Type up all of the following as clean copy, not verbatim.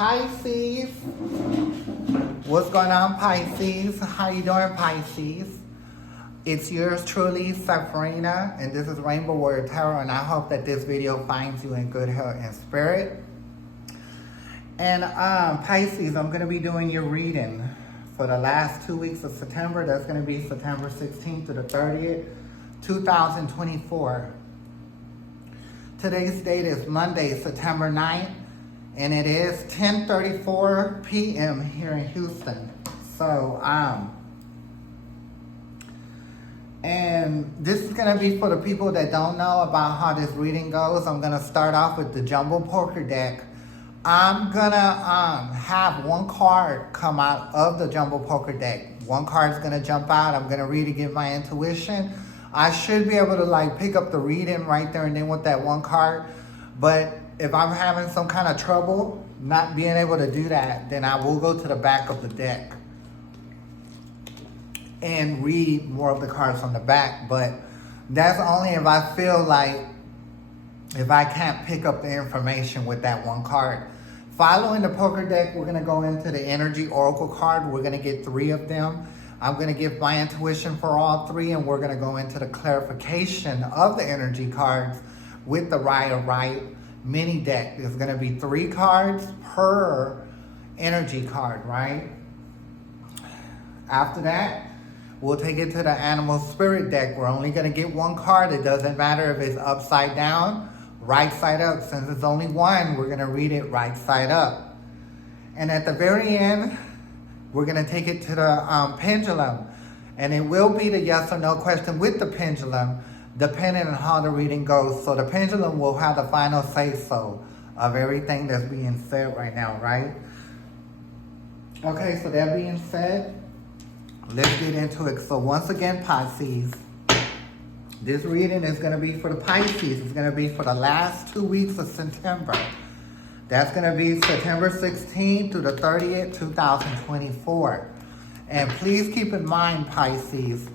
Pisces. What's going on, Pisces? How you doing, Pisces? It's yours truly, Sabrina, and this is Rainbow Warrior Tarot, and I hope that this video finds you in good health and spirit. And Pisces, I'm going to be doing your reading for the last 2 weeks of September. That's going to be September 16th to the 30th, 2024. Today's date is Monday, September 9th, and it is 10:34 p.m. here in Houston. So, and this is going to be for the people that don't know about how this reading goes. I'm going to start off with the Jumbo Poker deck. I'm going to have one card come out of the Jumbo Poker deck. One card is going to jump out. I'm going to read it, give my intuition. I should be able to pick up the reading right there and then with that one card. But if I'm having some kind of trouble not being able to do that, then I will go to the back of the deck and read more of the cards on the back. But that's only if I feel like if I can't pick up the information with that one card. Following the poker deck, we're going to go into the energy oracle card. We're going to get 3 of them. I'm going to give my intuition for all 3, and we're going to go into the clarification of the energy cards with the right mini deck. There's going to be 3 cards per energy card, right? After that, we'll take it to the animal spirit deck. We're only going to get 1 card. It doesn't matter if it's upside down, right side up. Since it's only 1, we're going to read it right side up. And at the very end, we're going to take it to the pendulum. And it will be the yes or no question with the pendulum, depending on how the reading goes. So the pendulum will have the final say-so of everything that's being said right now, right? Okay, so that being said, let's get into it. So once again, Pisces, this reading is going to be for the Pisces. It's going to be for the last 2 weeks of September. That's going to be September 16th through the 30th, 2024. And please keep in mind, Pisces,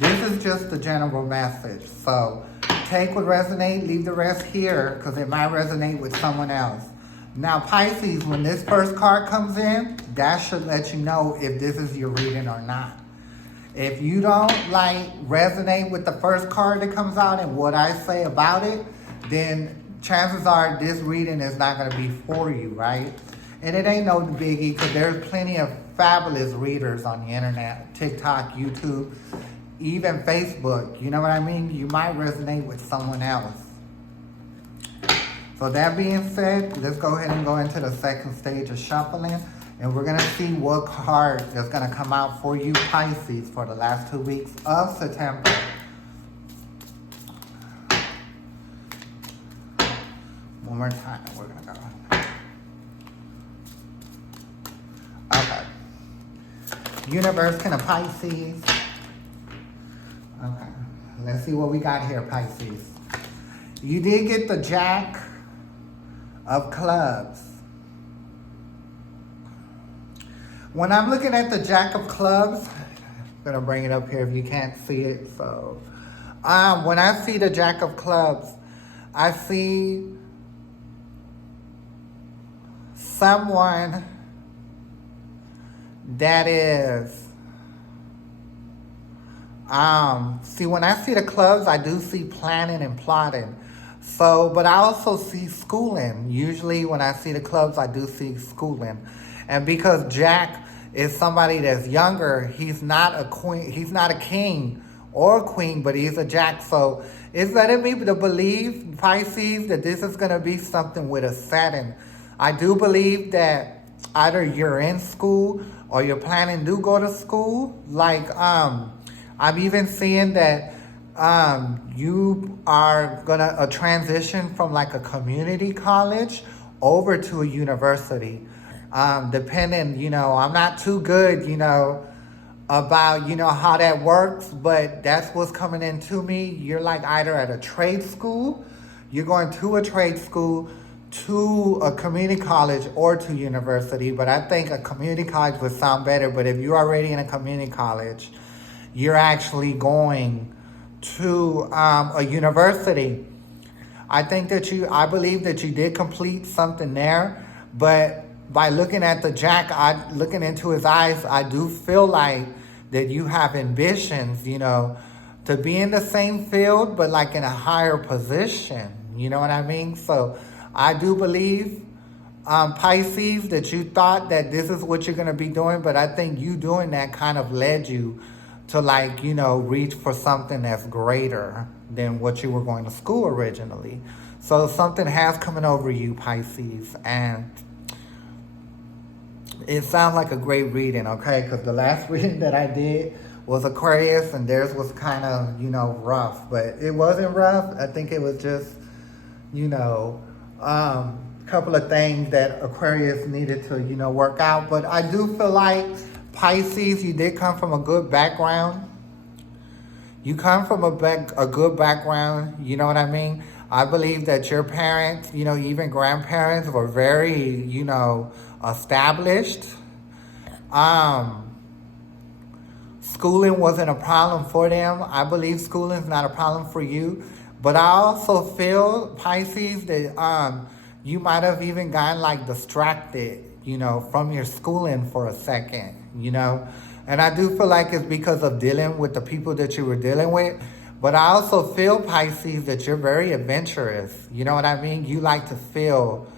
this is just the general message. So take what resonates, leave the rest here, because it might resonate with someone else. Now, Pisces, when this first card comes in, that should let you know if this is your reading or not. If you don't resonate with the first card that comes out and what I say about it, then chances are this reading is not going to be for you, right? And it ain't no biggie, because there's plenty of fabulous readers on the internet, TikTok, YouTube, even Facebook. You know what I mean? You might resonate with someone else. So that being said, let's go ahead and go into the second stage of shuffling. And we're going to see what card is going to come out for you, Pisces, for the last 2 weeks of September. One more time, we're going to go. Okay. Universe, King of Pisces. Okay. Let's see what we got here, Pisces. You did get the Jack of Clubs. When I'm looking at the Jack of Clubs, I'm going to bring it up here if you can't see it. So, when I see the Jack of Clubs, I see someone that is, see, when I see the clubs, I do see planning and plotting. So, but I also see schooling. Usually when I see the clubs, I do see schooling. And because Jack is somebody that's younger, he's not a queen, he's not a king or a queen, but he's a Jack. So it's letting me to believe, Pisces, that this is going to be something with a setting. I do believe that either you're in school or you're planning to go to school. I'm even seeing that you are gonna transition from a community college over to a university. Depending, I'm not too good, about, how that works, but that's what's coming into me. You're either at a trade school, you're going to a trade school, to a community college, or to university. But I think a community college would sound better. But if you're already in a community college, you're actually going to a university. I believe that you did complete something there, but by looking at the Jack, looking into his eyes, I do feel like that you have ambitions, to be in the same field, but like in a higher position. You know what I mean? So I do believe, Pisces, that you thought that this is what you're going to be doing, but I think you doing that kind of led you to reach for something that's greater than what you were going to school originally. So something has coming over you, Pisces, and it sounds like a great reading, okay? Because the last reading that I did was Aquarius, and theirs was kind of, rough. But it wasn't rough. I think it was just, a couple of things that Aquarius needed to, work out. But I do feel like, Pisces, you did come from a good background. You come from a good background, you know what I mean? I believe that your parents, even grandparents were very, established. Schooling wasn't a problem for them. I believe schooling is not a problem for you. But I also feel, Pisces, that you might have even gotten distracted, from your schooling for a second, And I do feel like it's because of dealing with the people that you were dealing with. But I also feel, Pisces, that you're very adventurous. You know what I mean? You like to feel,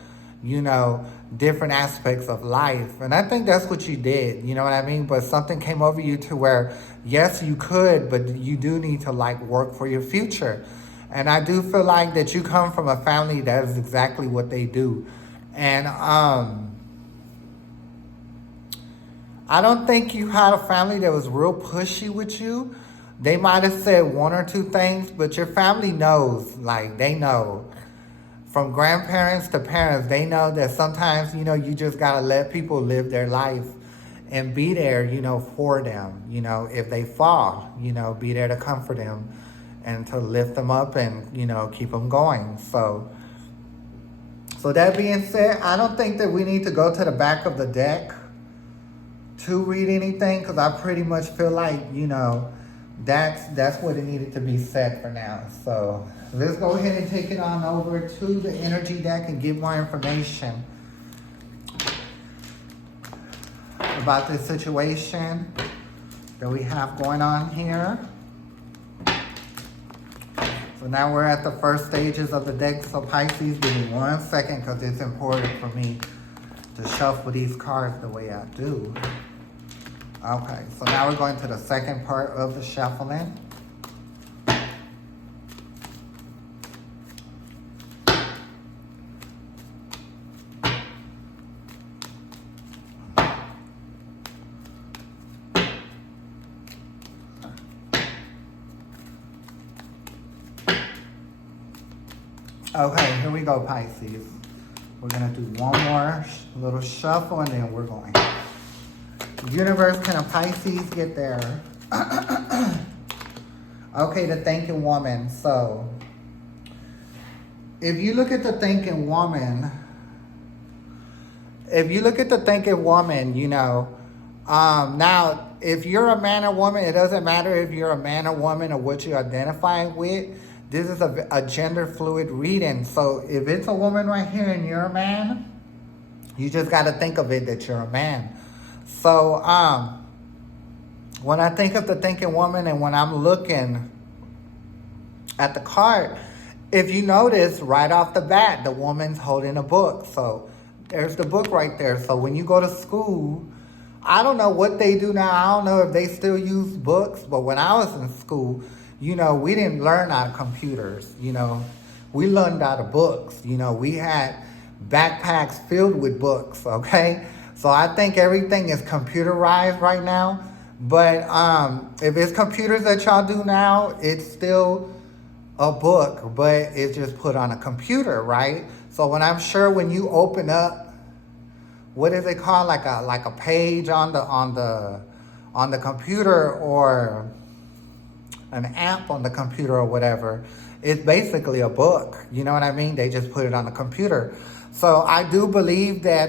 different aspects of life. And I think that's what you did, you know what I mean? But something came over you to where, yes, you could, but you do need to work for your future. And I do feel like that you come from a family that is exactly what they do. And I don't think you had a family that was real pushy with you. They might have said one or two things, but your family knows, they know. From grandparents to parents, they know that sometimes, you just got to let people live their life and be there, for them. If they fall, be there to comfort them and to lift them up and, keep them going. So that being said, I don't think that we need to go to the back of the deck to read anything, because I pretty much feel like, that's what it needed to be said for now. So let's go ahead and take it on over to the energy deck and get more information about this situation that we have going on here. So now we're at the first stages of the deck. So Pisces, give me 1 second, because it's important for me to shuffle these cards the way I do. Okay, so now we're going to the second part of the shuffling. Okay, here we go, Pisces. We're going to do one more little shuffle, and then we're going. Universe, can a Pisces get there? Okay, the thinking woman. So, if you look at the thinking woman, now, if you're a man or woman, it doesn't matter if you're a man or woman or what you identify with. This is a gender fluid reading. So, if it's a woman right here and you're a man, you just got to think of it that you're a man. So, when I think of the thinking woman and when I'm looking at the card, if you notice right off the bat, the woman's holding a book. So, there's the book right there. So, when you go to school, I don't know what they do now. I don't know if they still use books. But when I was in school, we didn't learn out of computers. We learned out of books. We had backpacks filled with books, okay? So I think everything is computerized right now. But if it's computers that y'all do now, it's still a book, but it's just put on a computer, right? So when you open up, what is it called? Like a page on the computer, or an app on the computer or whatever, it's basically a book. You know what I mean? They just put it on the computer. So I do believe that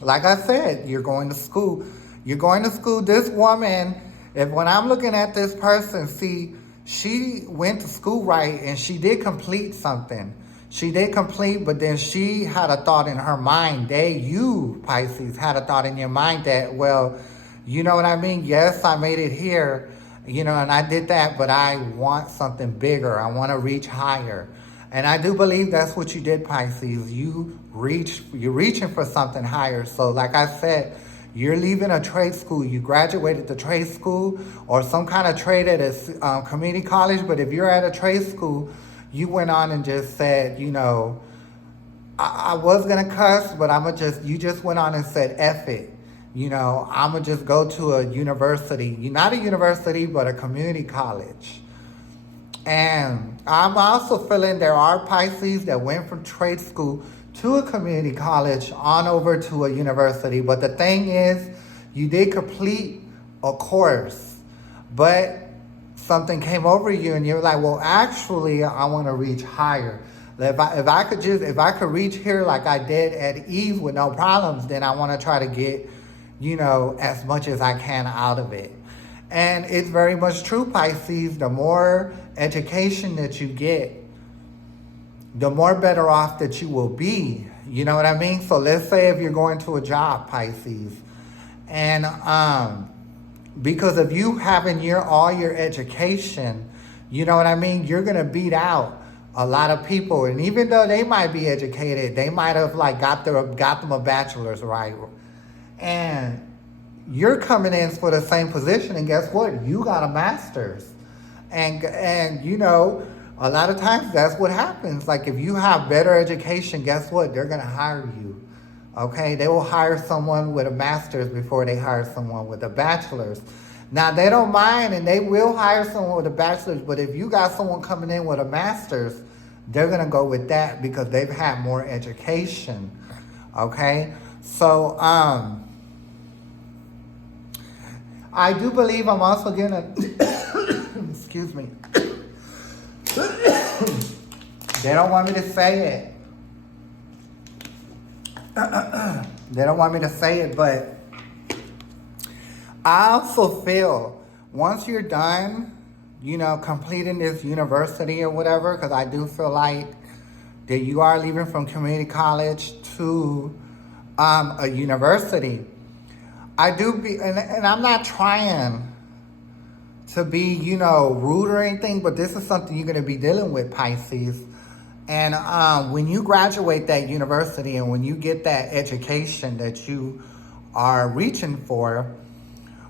like I said, you're going to school. You're going to school. This woman, when I'm looking at this person, see, she went to school right, and she did complete something. She did complete, but then she had a thought in her mind. You, Pisces, had a thought in your mind that, well, you know what I mean? Yes, I made it here, and I did that, but I want something bigger. I want to reach higher. And I do believe that's what you did, Pisces. You're reaching for something higher. So like I said, you're leaving a trade school. You graduated the trade school or some kind of trade at a community college. But if you're at a trade school, you went on and just said, I was going to cuss, but you just went on and said, F it. I'm going to just go to a university. Not a university, but a community college. And I'm also feeling there are Pisces that went from trade school to a community college on over to a university. But the thing is, you did complete a course, but something came over you and you're like, well, actually, I want to reach higher. If I could reach here like I did at ease with no problems, then I want to try to get, as much as I can out of it. And it's very much true, Pisces. The more education that you get, the more better off that you will be. You know what I mean? So let's say if you're going to a job, Pisces, and because of you having all your education, you know what I mean? You're going to beat out a lot of people. And even though they might be educated, they might have got them a bachelor's, right? And you're coming in for the same position, and guess what? You got a master's. And a lot of times that's what happens. Like if you have better education, guess what? They're going to hire you. Okay? They will hire someone with a master's before they hire someone with a bachelor's. Now, they don't mind, and they will hire someone with a bachelor's, but if you got someone coming in with a master's, they're going to go with that because they've had more education. Okay? So, I do believe I'm also going to, excuse me. They don't want me to say it. They don't want me to say it, but I also feel once you're done, completing this university or whatever, because I do feel like that you are leaving from community college to a university. And I'm not trying to be, rude or anything, but this is something you're going to be dealing with, Pisces. And when you graduate that university and when you get that education that you are reaching for,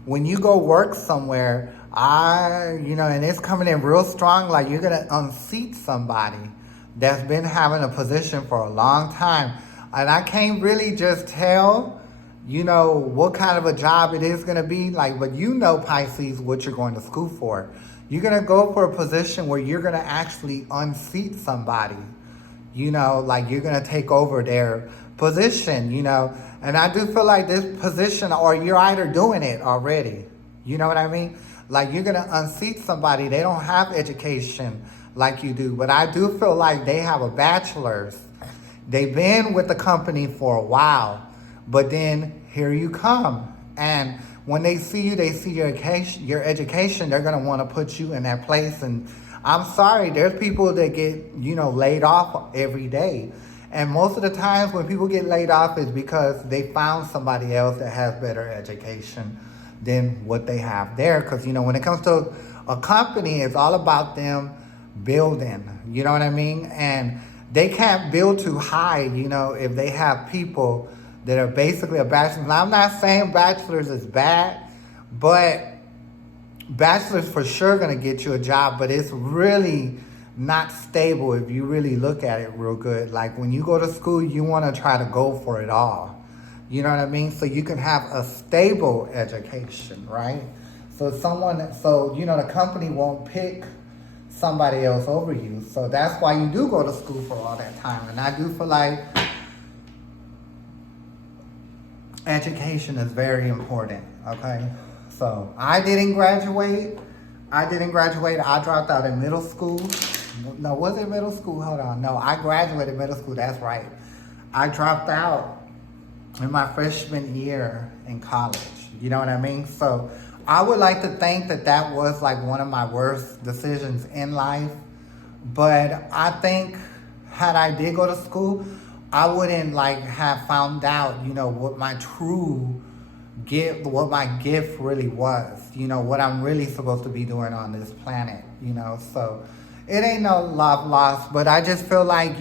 when you go work somewhere, and it's coming in real strong, like you're going to unseat somebody that's been having a position for a long time. And I can't really just tell, what kind of a job it is going to be. But Pisces, what you're going to school for. You're going to go for a position where you're going to actually unseat somebody. You're going to take over their position, And I do feel like this position, or you're either doing it already. You know what I mean? Like you're going to unseat somebody. They don't have education like you do. But I do feel like they have a bachelor's. They've been with the company for a while. But then here you come. And when they see you, they see your education, they're going to want to put you in that place. And I'm sorry, there's people that get, laid off every day. And most of the times when people get laid off is because they found somebody else that has better education than what they have there. Because, when it comes to a company, it's all about them building. You know what I mean? And they can't build too high, if they have people that are basically a bachelor's. Now, I'm not saying bachelor's is bad, but bachelor's for sure going to get you a job, but it's really not stable if you really look at it real good. Like when you go to school, you want to try to go for it all. You know what I mean? So you can have a stable education, right? So the company won't pick somebody else over you. So that's why you do go to school for all that time. And I do feel like education is very important, okay? So I didn't graduate. I dropped out in middle school. No, was it middle school? Hold on. No, I graduated middle school. That's right. I dropped out in my freshman year in college. You know what I mean? So I would like to think that was like one of my worst decisions in life. But I think had I did go to school, I wouldn't like have found out, what my true gift, what my gift really was, what I'm really supposed to be doing on this planet, so it ain't no love lost, but I just feel like,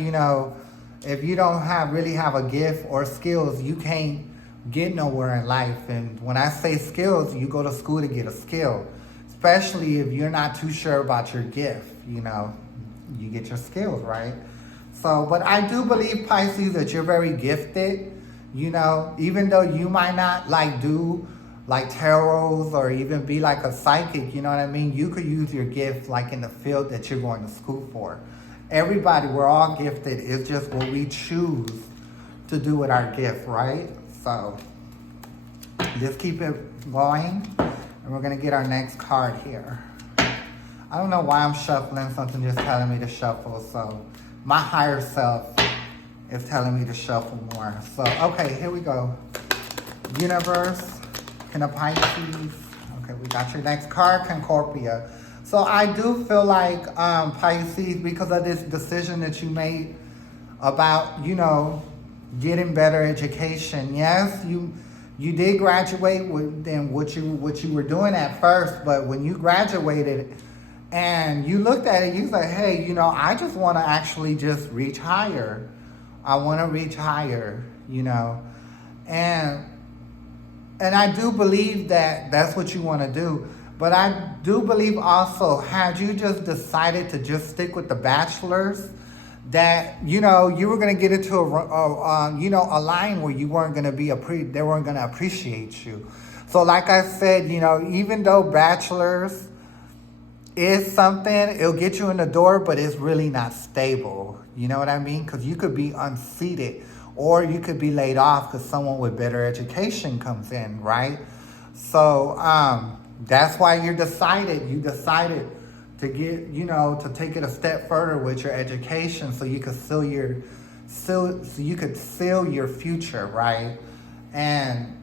if you don't really have a gift or skills, you can't get nowhere in life. And when I say skills, you go to school to get a skill, especially if you're not too sure about your gift, you get your skills, right? So, but I do believe, Pisces, that you're very gifted, even though you might not do tarots or even be like a psychic, you know what I mean? You could use your gift like in the field that you're going to school for. Everybody, we're all gifted. It's just what we choose to do with our gift, right? So, just keep it going. And we're going to get our next card here. I don't know why I'm shuffling. Something just telling me to shuffle. So, my higher self is telling me to shuffle more. So, okay, here we go. Universe, and a Pisces. Okay, we got your next card, Concordia. So I do feel like, Pisces, because of this decision that you made about, getting better education. Yes, you did graduate than what you were doing at first, but when you graduated and you looked at it, you said, hey, I just want to actually just reach higher. I want to reach higher, and I do believe that that's what you want to do. But I do believe also, had you just decided to just stick with the bachelor's, that, you were going to get into a line where you weren't going to be, they weren't going to appreciate you. So like I said, even though bachelor's is something, it'll get you in the door, but it's really not stable. You know what I mean? Because you could be unseated or you could be laid off because someone with better education comes in, right? So that's why you decided to get, to take it a step further with your education so you could seal your future, right? And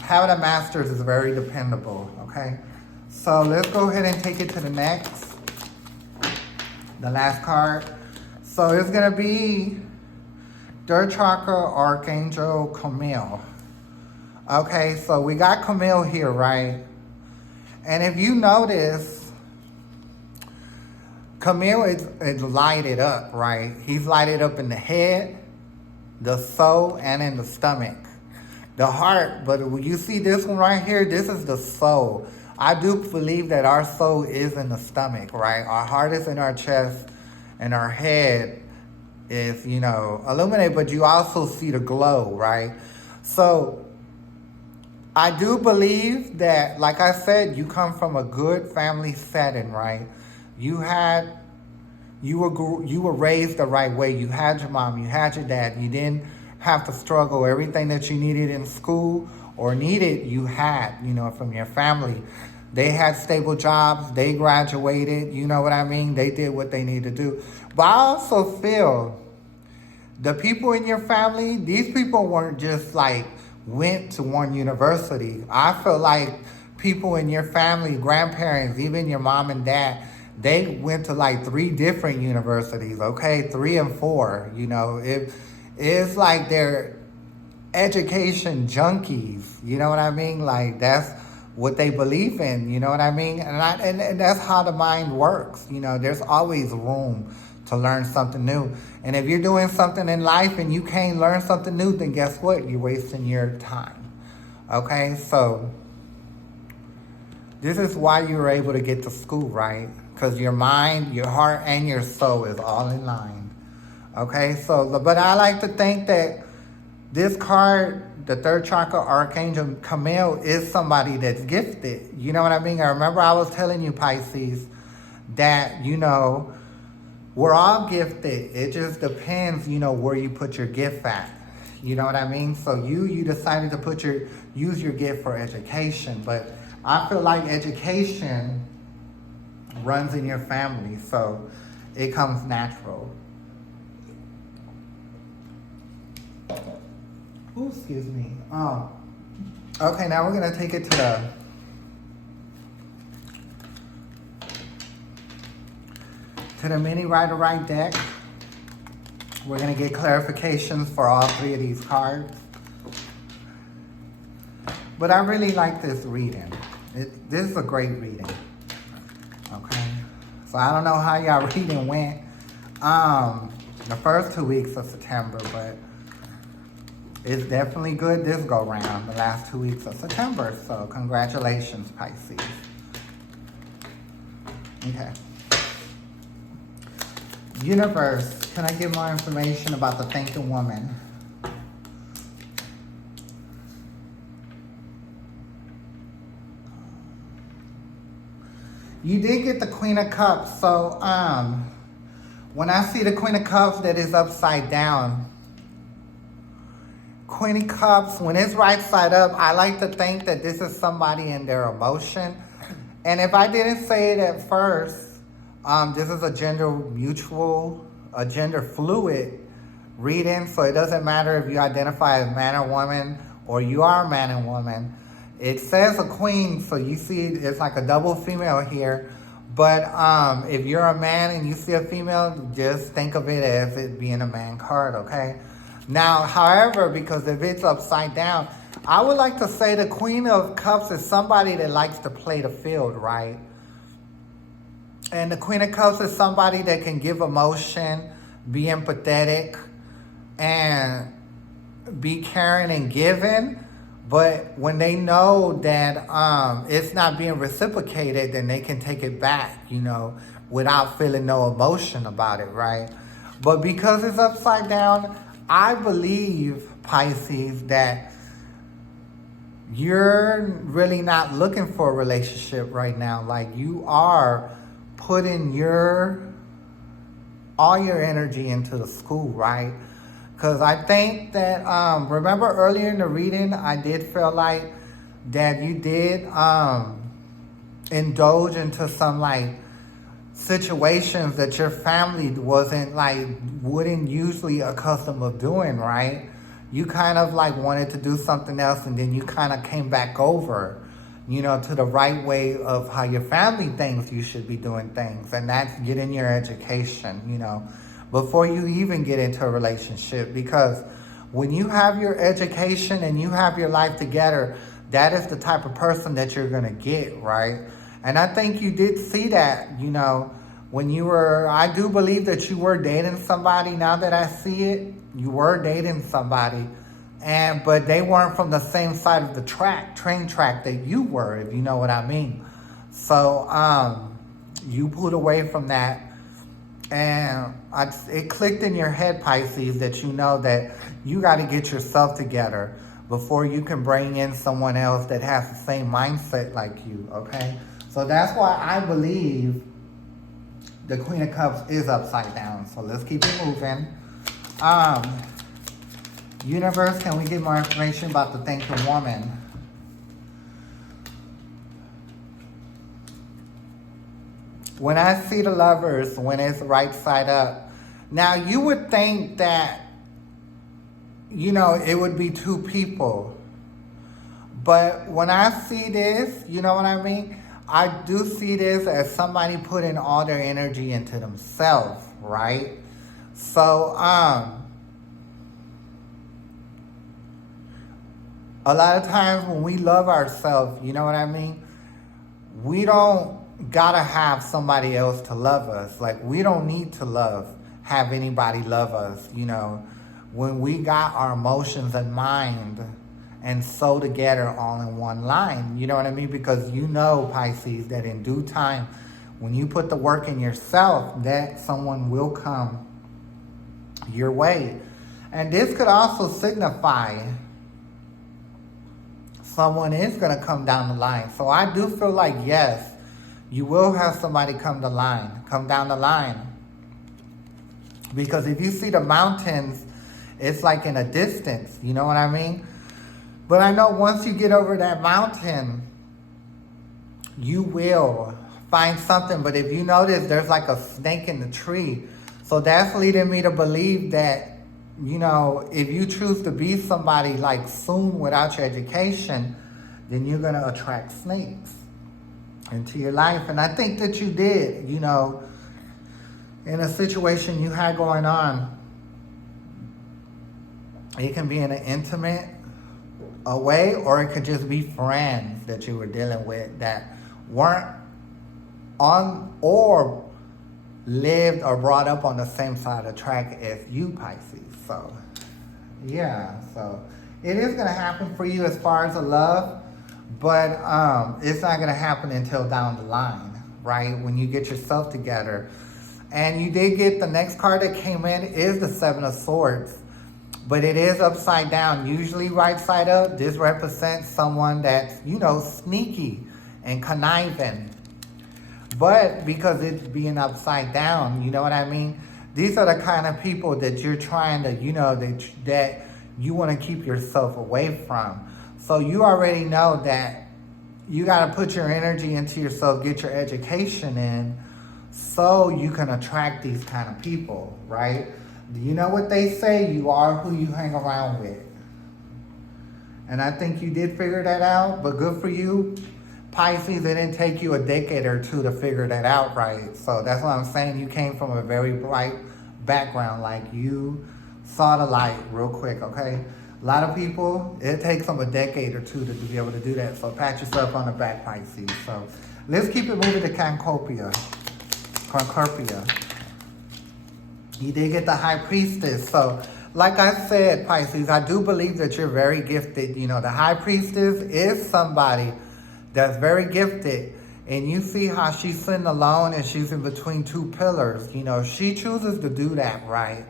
having a master's is very dependable, okay? So let's go ahead and take it to the last card. So it's going to be third chakra, Archangel Camille. Okay, so we got Camille here, right? And if you notice, Camille is lighted up, right? He's lighted up in the head, the soul, and in the stomach. The heart, but when you see this one right here, this is the soul. I do believe that our soul is in the stomach, right? Our heart is in our chest, and our head is, illuminated, but you also see the glow, right? So I do believe that, like I said, you come from a good family setting, right? You were raised the right way. You had your mom, you had your dad. You didn't have to struggle. Everything that you needed in school or needed, you had, from your family. They had stable jobs. They graduated. You know what I mean? They did what they needed to do. But I also feel the people in your family, these people weren't just went to one university. I feel like people in your family, grandparents, even your mom and dad, they went to 3 different universities, okay? 3 and 4, it's like they're education junkies, you know what I mean? That's what they believe in, you know what I mean? And that's how the mind works, there's always room to learn something new. And if you're doing something in life and you can't learn something new, then guess what? You're wasting your time, okay? So this is why you were able to get to school, right? Because your mind, your heart, and your soul is all in line. Okay, so, but I like to think that this card, the third chakra, Archangel Camille, is somebody that's gifted. You know what I mean? I remember I was telling you, Pisces, that, we're all gifted. It just depends, where you put your gift at. You know what I mean? So you decided to use your gift for education, but I feel like education runs in your family, so it comes natural. Ooh, excuse me. Okay, now we're gonna take it to the mini Rider-Right deck. We're going to get clarifications for all three of these cards. But I really like this reading. This is a great reading. Okay? So I don't know how y'all reading went the first 2 weeks of September, but it's definitely good this go round, the last 2 weeks of September. So congratulations, Pisces. Okay. Universe, can I get more information about the thinking woman? You did get the Queen of Cups, so when I see the Queen of Cups that is upside down, Queen of Cups, when it's right side up, I like to think that this is somebody in their emotion. And if I didn't say it at first, this is a gender mutual, a gender fluid reading. So it doesn't matter if you identify as man or woman, or you are man and woman. It says a queen, so you see it's like a double female here. But if you're a man and you see a female, just think of it as it being a man card, okay? Now, however, because if it's upside down, I would like to say the Queen of Cups is somebody that likes to play the field, right? And the Queen of Cups is somebody that can give emotion, be empathetic, and be caring and giving. But when they know that it's not being reciprocated, then they can take it back, you know, without feeling no emotion about it, right? But because it's upside down, I believe, Pisces, that you're really not looking for a relationship right now. Like, you are putting all your energy into the school, right? Because I think that, remember earlier in the reading, I did feel like that you did indulge into some like situations that your family wouldn't usually accustomed of doing, right? You kind of like wanted to do something else, and then you kind of came back over, you know, to the right way of how your family thinks you should be doing things. And that's getting your education, you know, before you even get into a relationship. Because when you have your education and you have your life together, that is the type of person that you're going to get, right? And I think you did see that, you know, when you were, I do believe that you were dating somebody. Now that I see it, you were dating somebody. But they weren't from the same side of the train track that you were, if you know what I mean. So you pulled away from that, and it clicked in your head, Pisces, that you know that you got to get yourself together before you can bring in someone else that has the same mindset like you, okay? So that's why I believe the Queen of Cups is upside down. So let's keep it moving. Universe, can we get more information about the thinking woman? When I see the Lovers, when it's right side up, now you would think that, you know, it would be two people. But when I see this, you know what I mean? I do see this as somebody putting all their energy into themselves, right? So, a lot of times when we love ourselves, you know what I mean? We don't gotta have somebody else to love us. Like, we don't need to have anybody love us, you know? When we got our emotions and mind and soul together all in one line, you know what I mean? Because you know, Pisces, that in due time, when you put the work in yourself, that someone will come your way. And this could also signify someone is going to come down the line. So I do feel like, yes, you will have somebody come down the line. Because if you see the mountains, it's like in a distance, you know what I mean? But I know once you get over that mountain, you will find something. But if you notice, there's like a snake in the tree. So that's leading me to believe that, you know, if you choose to be somebody like soon without your education, then you're going to attract snakes into your life. And I think that you did, you know, in a situation you had going on. It can be in an intimate way, or it could just be friends that you were dealing with that weren't on or lived or brought up on the same side of the track as you, Pisces. So, yeah, so it is going to happen for you as far as the love, but it's not going to happen until down the line, right? When you get yourself together. And you did get the next card that came in is the Seven of Swords, but it is upside down. Usually right side up, this represents someone that's, sneaky and conniving. But because it's being upside down, you know what I mean? These are the kind of people that you're trying to, that you want to keep yourself away from. So you already know that you got to put your energy into yourself, get your education in, so you can attract these kind of people, right? You know what they say? You are who you hang around with. And I think you did figure that out, but good for you. Pisces, it didn't take you a decade or two to figure that out, right? So that's what I'm saying. You came from a very bright background. Like, you saw the light real quick, okay? A lot of people, it takes them a decade or two to be able to do that. So pat yourself on the back, Pisces. So let's keep it moving to Concordia. You did get the High Priestess. So, like I said, Pisces, I do believe that you're very gifted. The High Priestess is somebody that's very gifted. And you see how she's sitting alone and she's in between two pillars. She chooses to do that, right?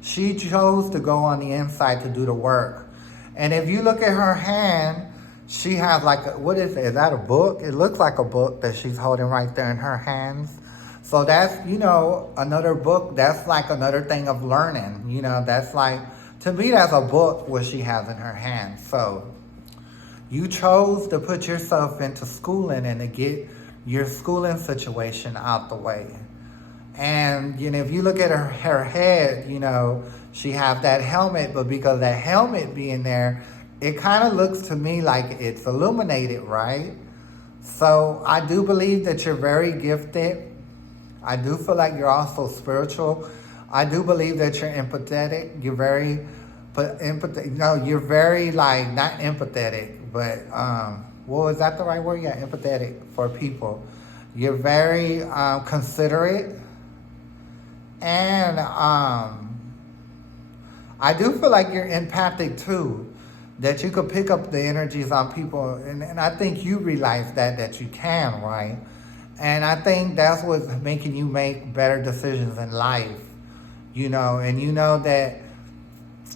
She chose to go on the inside to do the work. And if you look at her hand, she has what is it? Is that a book? It looks like a book that she's holding right there in her hands. So that's, another book. That's like another thing of learning. That's like, to me, that's a book what she has in her hand. So you chose to put yourself into schooling and to get your schooling situation out the way. And, if you look at her head, she has that helmet, but because that helmet being there, it kind of looks to me like it's illuminated, right? So I do believe that you're very gifted. I do feel like you're also spiritual. I do believe that you're empathetic. You're very, you're very not empathetic, but, is that the right word? Yeah, empathetic for people. You're very considerate. And I do feel like you're empathic too, that you could pick up the energies on people. And I think you realize that you can, right? And I think that's what's making you make better decisions in life, and that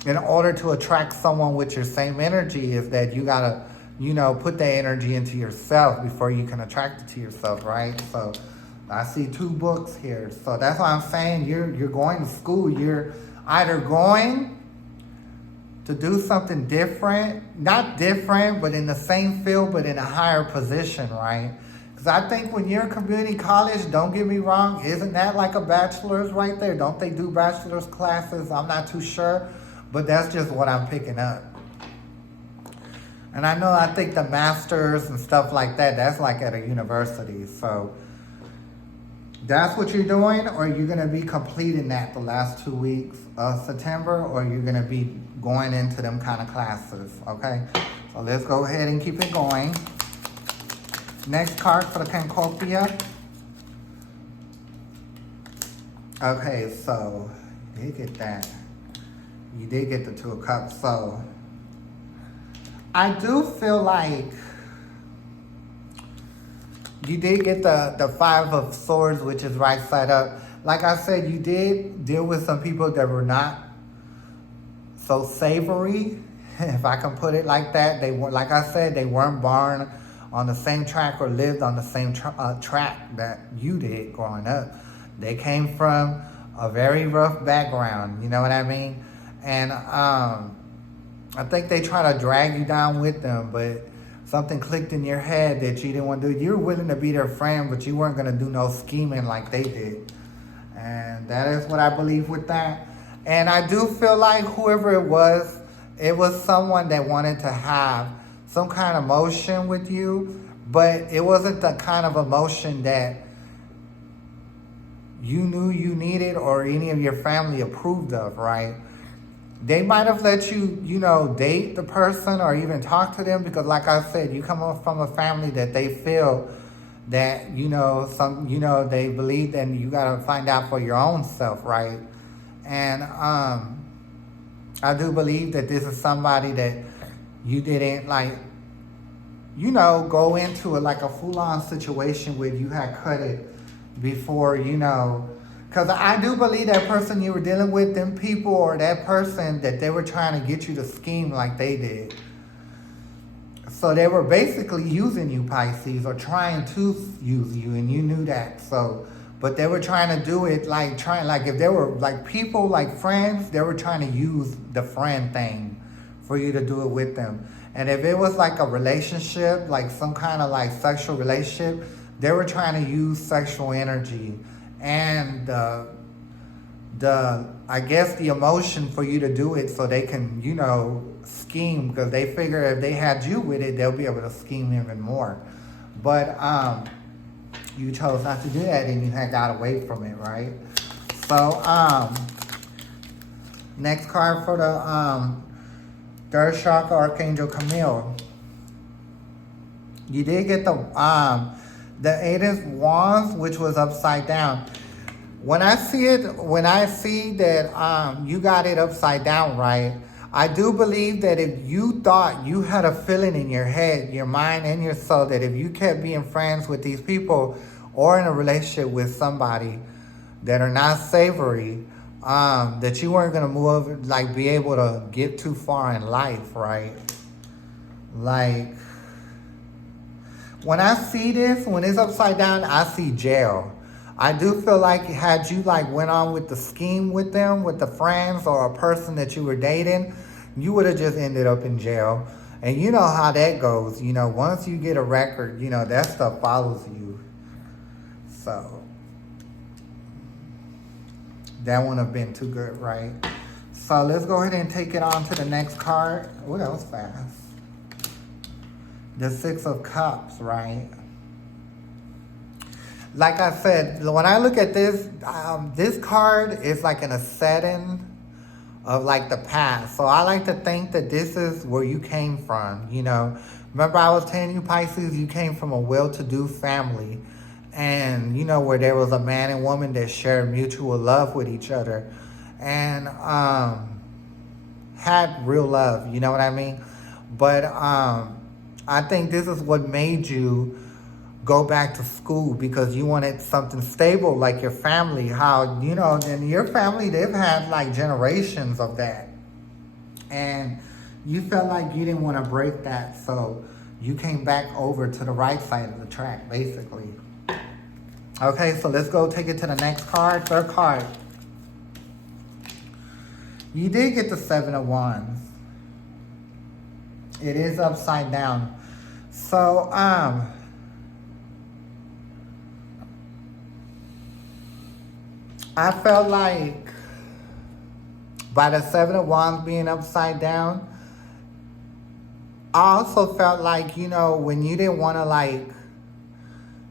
in order to attract someone with your same energy is that you gotta, put that energy into yourself before you can attract it to yourself, right? So I see two books here. So that's why I'm saying you're going to school. You're either going to do something different, not different, but in the same field, but in a higher position, right? Because I think when you're in community college, don't get me wrong, isn't that like a bachelor's right there? Don't they do bachelor's classes? I'm not too sure, but that's just what I'm picking up. And I think the masters and stuff like that, that's like at a university. So that's what you're doing, or you're going to be completing that the last 2 weeks of September, or you're going to be going into them kind of classes, okay? So let's go ahead and keep it going. Next card for the Concordia. Okay, so you did get that. You did get the Two of Cups. So I do feel like you did get the Five of Swords, which is right side up. Like I said, you did deal with some people that were not so savory, if I can put it like that. They were, like I said, they weren't born on the same track or lived on the same track that you did growing up. They came from a very rough background, you know what I mean? And I think they try to drag you down with them, but something clicked in your head that you didn't want to do. You were willing to be their friend, but you weren't going to do no scheming like they did. And that is what I believe with that. And I do feel like whoever it was someone that wanted to have some kind of emotion with you, but it wasn't the kind of emotion that you knew you needed or any of your family approved of, right? They might have let you, date the person or even talk to them because, like I said, you come up from a family that they feel that, they believe that you got to find out for your own self, right? And I do believe that this is somebody that you didn't, like, go into it like a full-on situation where you had cut it before, because I do believe that person you were dealing with, them people or that person, that they were trying to get you to scheme like they did. So they were basically using you, Pisces, or trying to use you, and you knew that. So, but they were trying to do it like if they were like people, like friends, they were trying to use the friend thing for you to do it with them. And if it was like a relationship, like some kind of like sexual relationship, they were trying to use sexual energy and I guess the emotion for you to do it so they can, scheme, because they figure if they had you with it, they'll be able to scheme even more. But you chose not to do that and you had got away from it, right? So next card for the third chakra, Archangel Camille. You did get the Eight of Wands, which was upside down. When I see that you got it upside down, right? I do believe that if you thought you had a feeling in your head, your mind, and your soul that if you kept being friends with these people or in a relationship with somebody that are not savory, that you weren't going to move, like be able to get too far in life, right? Like, when I see this, when it's upside down, I see jail. I do feel like had you like went on with the scheme with them, with the friends or a person that you were dating, you would have just ended up in jail. And you know how that goes. Once you get a record, that stuff follows you. So that wouldn't have been too good, right? So let's go ahead and take it on to the next card. Oh, that was fast. The Six of Cups, right? Like I said, when I look at this, this card is like an setting of like the past. So I like to think that this is where you came from, Remember I was telling you, Pisces, you came from a well-to-do family. And, where there was a man and woman that shared mutual love with each other. And had real love, you know what I mean? But I think this is what made you go back to school, because you wanted something stable like your family. How, in your family, they've had like generations of that. And you felt like you didn't want to break that. So you came back over to the right side of the track, basically. Okay, so let's go take it to the next card. Third card. You did get the Seven of Wands. It is upside down. So, I felt like by the Seven of Wands being upside down, I also felt like, when you didn't want to like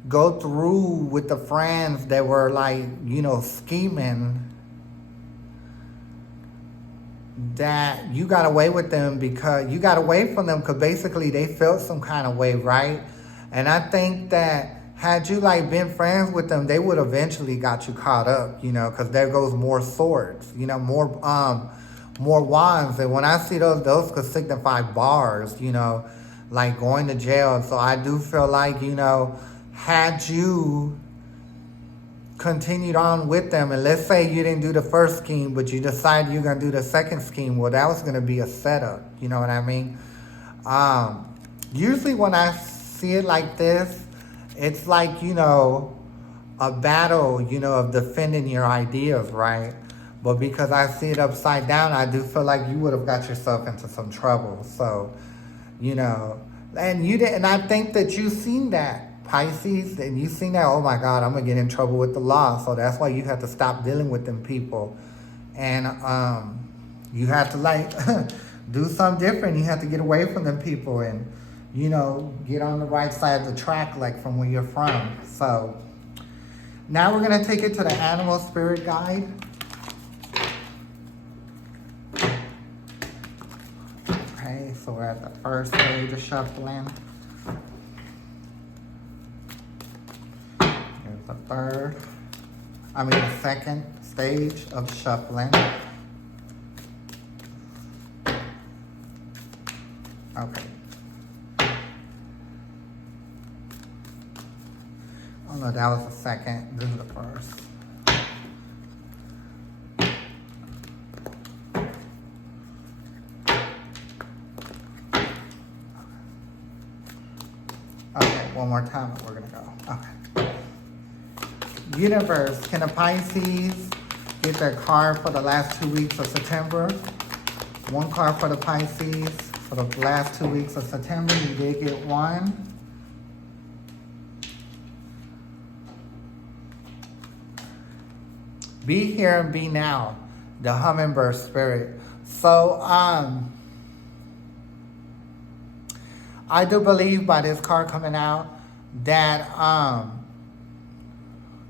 go through with the friends that were like, scheming, that you got away with them because you got away from them because basically they felt some kind of way, right? And I think that had you like been friends with them, they would eventually got you caught up, because there goes more swords, more wands. And when I see those could signify bars, like going to jail. So I do feel like, had you continued on with them, and let's say you didn't do the first scheme, but you decided you're going to do the second scheme, well, that was going to be a setup. You know what I mean? Usually when I see it like this, it's like, a battle, of defending your ideas, right? But because I see it upside down, I do feel like you would have got yourself into some trouble. So, and you didn't, and I think that you've seen that, Pisces, and you've seen that, oh my God, I'm going to get in trouble with the law. So that's why you have to stop dealing with them people. And you have to like do something different. You have to get away from them people and, get on the right side of the track, like from where you're from. So now we're going to take it to the animal spirit guide. we're at the first stage of shuffling. Here's the second stage of shuffling. Okay. Oh no, that was the second. This is the first. Okay, one more time and we're gonna go. Okay. Universe, can a Pisces get their card for the last 2 weeks of September? One card for the Pisces for the last 2 weeks of September. You did get one. Be here and be now. The hummingbird spirit. So, I do believe by this card coming out that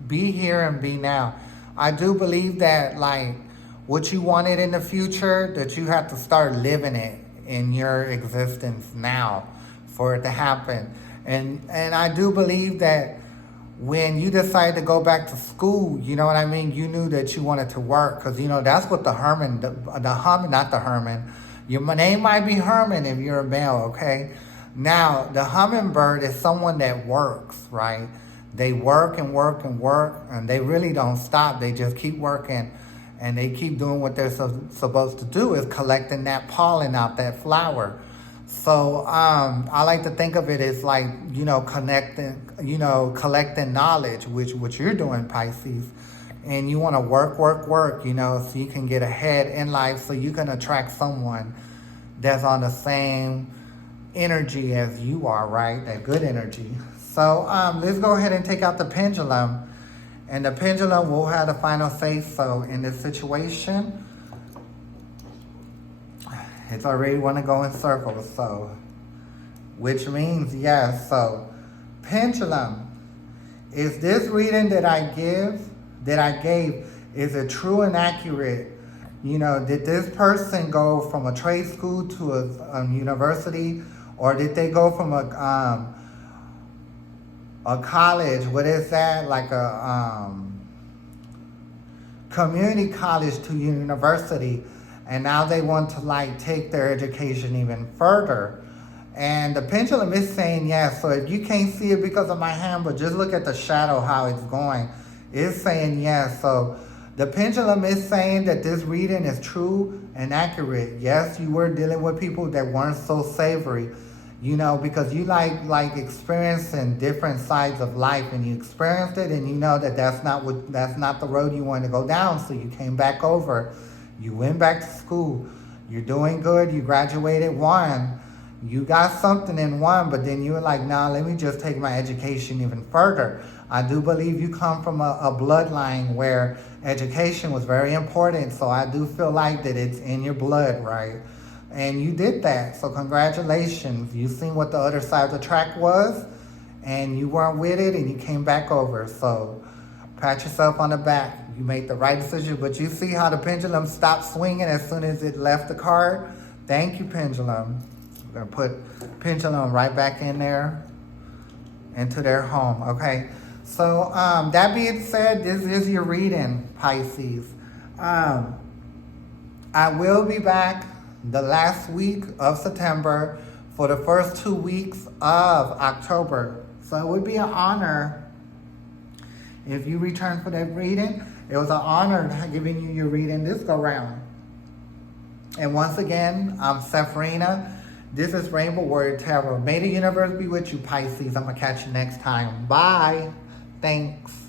be here and be now. I do believe that like what you wanted in the future, that you have to start living it in your existence now for it to happen. And I do believe that when you decide to go back to school, you know what I mean? You knew that you wanted to work because, you know, that's what your name might be Herman if you're a male, okay? Now, the hummingbird is someone that works, right? They work and work and work, and they really don't stop. They just keep working, and they keep doing what they're supposed to do, is collecting that pollen out that flower. So I like to think of it as like, you know, collecting knowledge, which what you're doing, Pisces. And you want to work, you know, so you can get ahead in life, so you can attract someone that's on the same energy as you are, right? That good energy. So let's go ahead and take out the pendulum. And the pendulum will have the final say-so in this situation. It's already want to go in circles, so, which means yes. So, pendulum, is this reading that I gave, is it true and accurate? You know, did this person go from a trade school to a university, or did they go from a college? What is that? Like a community college to university. And now they want to like take their education even further. And the pendulum is saying yes. So if you can't see it because of my hand, but just look at the shadow, how it's going. It's saying yes. So the pendulum is saying that this reading is true and accurate. Yes, you were dealing with people that weren't so savory, you know, because you like experiencing different sides of life, and you experienced it, and you know that that's not the road you wanted to go down. So you came back over. You went back to school. You're doing good. You graduated one. You got something in one, but then you were like, nah, let me just take my education even further. I do believe you come from a bloodline where education was very important. So I do feel like that it's in your blood, right? And you did that. So congratulations. You seen what the other side of the track was, and you weren't with it, and you came back over. So pat yourself on the back. You made the right decision, but you see how the pendulum stopped swinging as soon as it left the card? Thank you, pendulum. We're going to put pendulum right back in there into their home, okay? So that being said, this is your reading, Pisces. I will be back the last week of September for the first 2 weeks of October. So it would be an honor if you return for that reading. It was an honor giving you your reading this go round. And once again, I'm Sephrina. This is Rainbow Warrior Tarot. May the universe be with you, Pisces. I'm going to catch you next time. Bye. Thanks.